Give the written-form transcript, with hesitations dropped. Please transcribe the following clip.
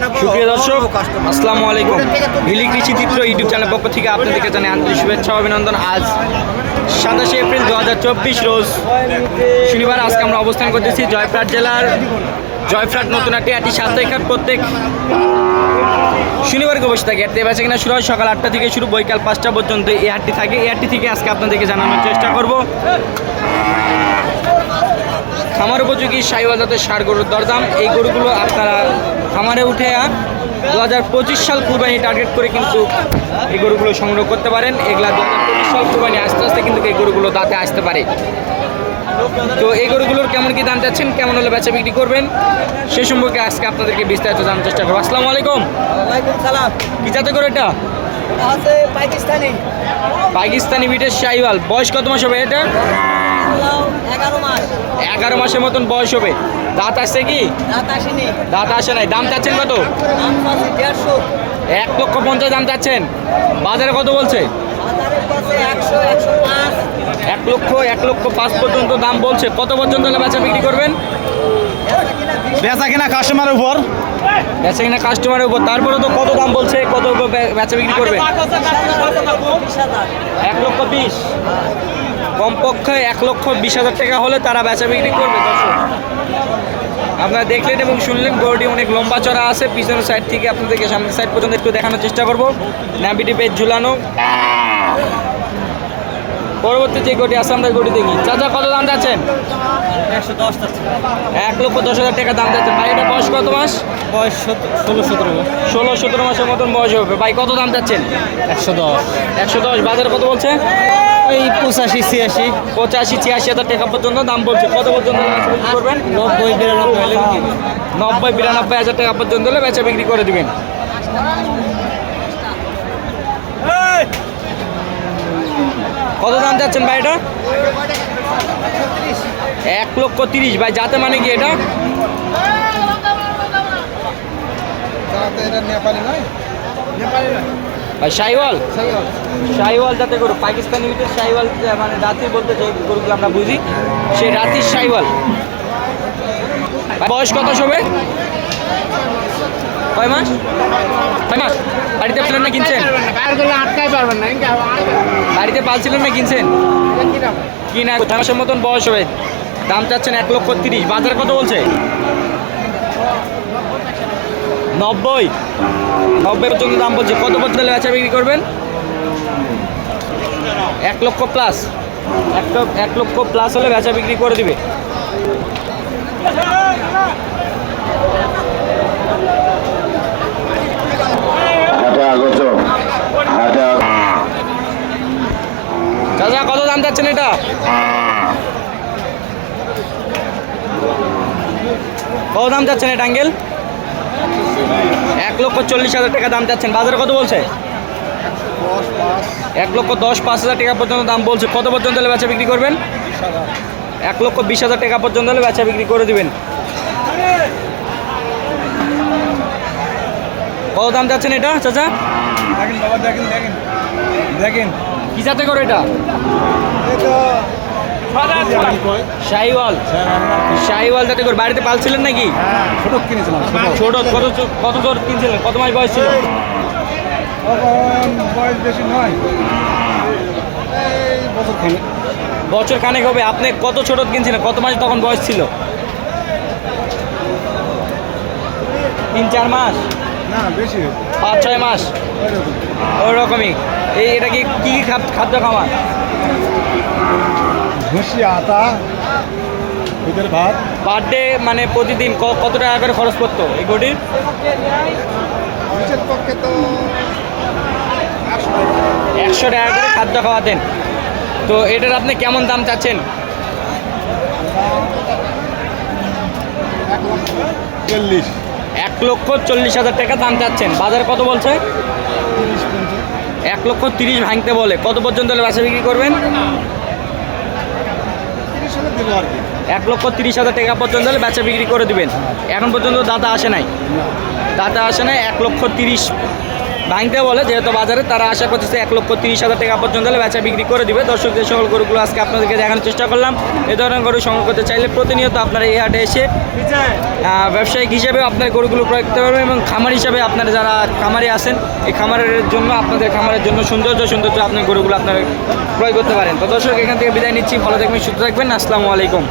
সুপ্রিয় দর্শক, আসসালামু আলাইকুম। হিলি কৃষি চিত্র ইউটিউব চ্যানেল পক্ষ থেকে আপনাদেরকে জানাই আন্তরিক শুভেচ্ছা ও অভিনন্দন। আজ 27 এপ্রিল 2024 রোজ শনিবার। আজকে আমরা অবস্থান করতেছি জয়পুরহাট জেলার জয়পুরহাট নতুন হাটে সাপ্তাহিক হাট প্রত্যেক শনিবারকে বসে থাকে। এতে বেচা কিনা শুরু হয় সকাল 8টা থেকে শুরু, বৈকাল 5টা পর্যন্ত এই হাটটি থাকে। এই হাটটি থেকে আজকে আপনাদেরকে জানানোর চেষ্টা করব খামার উপযোগী শাহিওয়াল জাতের ষাঁড় গরুর দরদাম। এই গরুগুলো আপনারা খামারে উঠে 2025 সাল কুরবানি টার্গেট করে কিন্তু এই গরুগুলো সংগ্রহ করতে পারেন। এগুলা 2025 সাল কুরবানি আস্তে আস্তে কিন্তু এই গরুগুলো দাঁতে আসতে পারে। তো এই গরুগুলোর কেমন কি দাম চাচ্ছেন, কেমন হলে বেচা বিক্রি করবেন, সে সম্পর্কে আজকে আপনাদেরকে বিস্তারিত জানার চেষ্টা করবো। আসসালামু আলাইকুম। ওয়ালাইকুম সালাম। কি জাতে করে এটা? আছে পাকিস্তানি। পাকিস্তানি বিটের শাহিওয়াল। বয়স কত মাস হবে এটা? 11 মাস। 11 মাসের মতন বয়স হবে। দাঁত আসছে কি? রাত আসেনি। দাঁত আসে নাই। দাম চাচ্ছেন কত? দাম আছে 150। 1,50,000 দাম চাচ্ছেন। বাজারে কত বলছে? বাজারের কাছে 100 105। 1,05,000 পর্যন্ত দাম বলছে। কত পর্যন্ত হলে বেচা বিক্রি করবেন? বেচা কিনা কাস্টমারের উপর। বেচা কিনা কাস্টমারের উপর। তারপরে তো কত দাম বলছে, কত বেচা বিক্রি করবেন? 20,000। 1,20,000। কমপক্ষে 1,20,000 টাকা হলে তারা বেচা বিক্রি করবে। দর্শক, আপনারা দেখলেন এবং শুনলেন, গরুটি অনেক লম্বা চড়া আছে। পিছনের সাইড থেকে আপনাদেরকে সামনের সাইড পর্যন্ত একটু দেখানোর চেষ্টা করবো। ন্যাবিটি পেজ ঝুলানো। পরবর্তী যে গরুটি আছে আমরা গরুটি দেখি। চাচা কত দাম যাচ্ছেন? 110 টাকা। 1,10,000 টাকা দাম যাচ্ছে। ভাই এটা বয়স কত মাস? বয়স 16-17। 16-17 মাসের মতন বয়স হবে। ভাই কত দাম যাচ্ছেন? 110। 110। বাজারে কত বলছে? ওই 85-86। 85-86,000 টাকা পর্যন্ত দাম বলছে। কত পর্যন্ত করবেন? 90-92 হলে কি? 90-92,000 টাকা পর্যন্ত হলে বেচা বিক্রি করে দিবেন। কত দাম যাচ্ছেন ভাই এটা? 1,30,000। ভাই যাতে মানে কি এটা? ভাই শাহিওয়াল। শাহিওয়াল যাতে গরু, পাকিস্তানি ভিতরে শাহিওয়াল মানে রাতি বলতে যে গরুগুলো আমরা বুঝি, সেই রাতির শাহিওয়াল। বয়স কত হবে? কয় মাস? কয় মাস? বাড়িতে পালছিলেন না কিনছেন? বাড়িতে পালছিলেন না কিনছেন? কিনা 6 মাসের মতন বয়স হবে। দাম চাচ্ছেন 1,30,000। বাজার কত বলছে? 90 পর্যন্ত দাম বলছে। কত পর্যন্ত বেচা বিক্রি করবেন? 1 লক্ষ প্লাস। 1 লক্ষ প্লাস হলে বেচা বিক্রি করে দিবে। চাচা কত দাম যাচ্ছেন এটা? কত দাম যাচ্ছেন এটা আঙ্কেল? 1,40,000 টাকা দাম যাচ্ছেন। বাজারে কত বলছে? 1,10,05,000 টাকা পর্যন্ত দাম বলছে। কত পর্যন্ত হলে বেচা বিক্রি করবেন? 1,20,000 টাকা পর্যন্ত হলে বেচা বিক্রি করে দিবেন। কত দাম যাচ্ছেন এটা চাচা? দেখেন কি যাতে করে এটা? শাহিওয়াল। শাহিওয়াল যাতে করে। বাড়িতে পালছিলেন নাকি? ছোট কিনেছিলাম। ছোট। কত জোর কিনছিলেন? কত মাস বয়স ছিল? বয়স বেশি নয়, বছর খানেক হবে। আপনি কত ছোট কিনছিলেন? কত মাস তখন বয়স ছিল? 3-4 মাস? না বেশি, 5-6 মাস ওই রকমই। এটা কি কি খাদ্য খামার? ভুসি, আটা, ভিতরে ভাত। পার ডে মানে প্রতিদিন কত টাকা করে খরচ করতো এই গরুটির? নিচের পক্ষে তো 100 টাকা করে খাদ্য খাওয়াতেন। তো এটার আপনি কেমন দাম চাচ্ছেন? 1,40,000। 1,40,000 টাকা দাম চাচ্ছেন। বাজার কত বলছে? 1,30,000 ভাঙতে বলে। কত পর্যন্ত হলে বেচা বিক্রি করবেন? 1,30,000 টাকা পর্যন্ত হলে বেচা বিক্রি করে দিবেন। এখন পর্যন্ত দাতা আসে নাই। দাতা আসে নাই। 1,30,000 ভাঙতে বলে, যেহেতু বাজারে তারা আশা করতেছে 1,30,000 টাকা পর্যন্ত হলে বেচা বিক্রি করে দিবে। দর্শক, যে সকল গরুগুলো আজকে আপনাদেরকে দেখানোর চেষ্টা করলাম, এই ধরনের গরু সংগ্রহ করতে চাইলে প্রতিনিয়ত আপনারা এই হাটে এসে ব্যবসায়িক হিসেবে আপনার গরুগুলো ক্রয় করতে পারবেন এবং খামার হিসাবে আপনারা যারা খামারি আছেন এই খামারের জন্য আপনাদের খামারের জন্য সৌন্দর্য আপনার গরুগুলো আপনারা ক্রয় করতে পারেন। তো দর্শক, এখান থেকে বিদায় নিচ্ছি। ভালো থাকবেন, সুস্থ থাকবেন। আসসালামু আলাইকুম।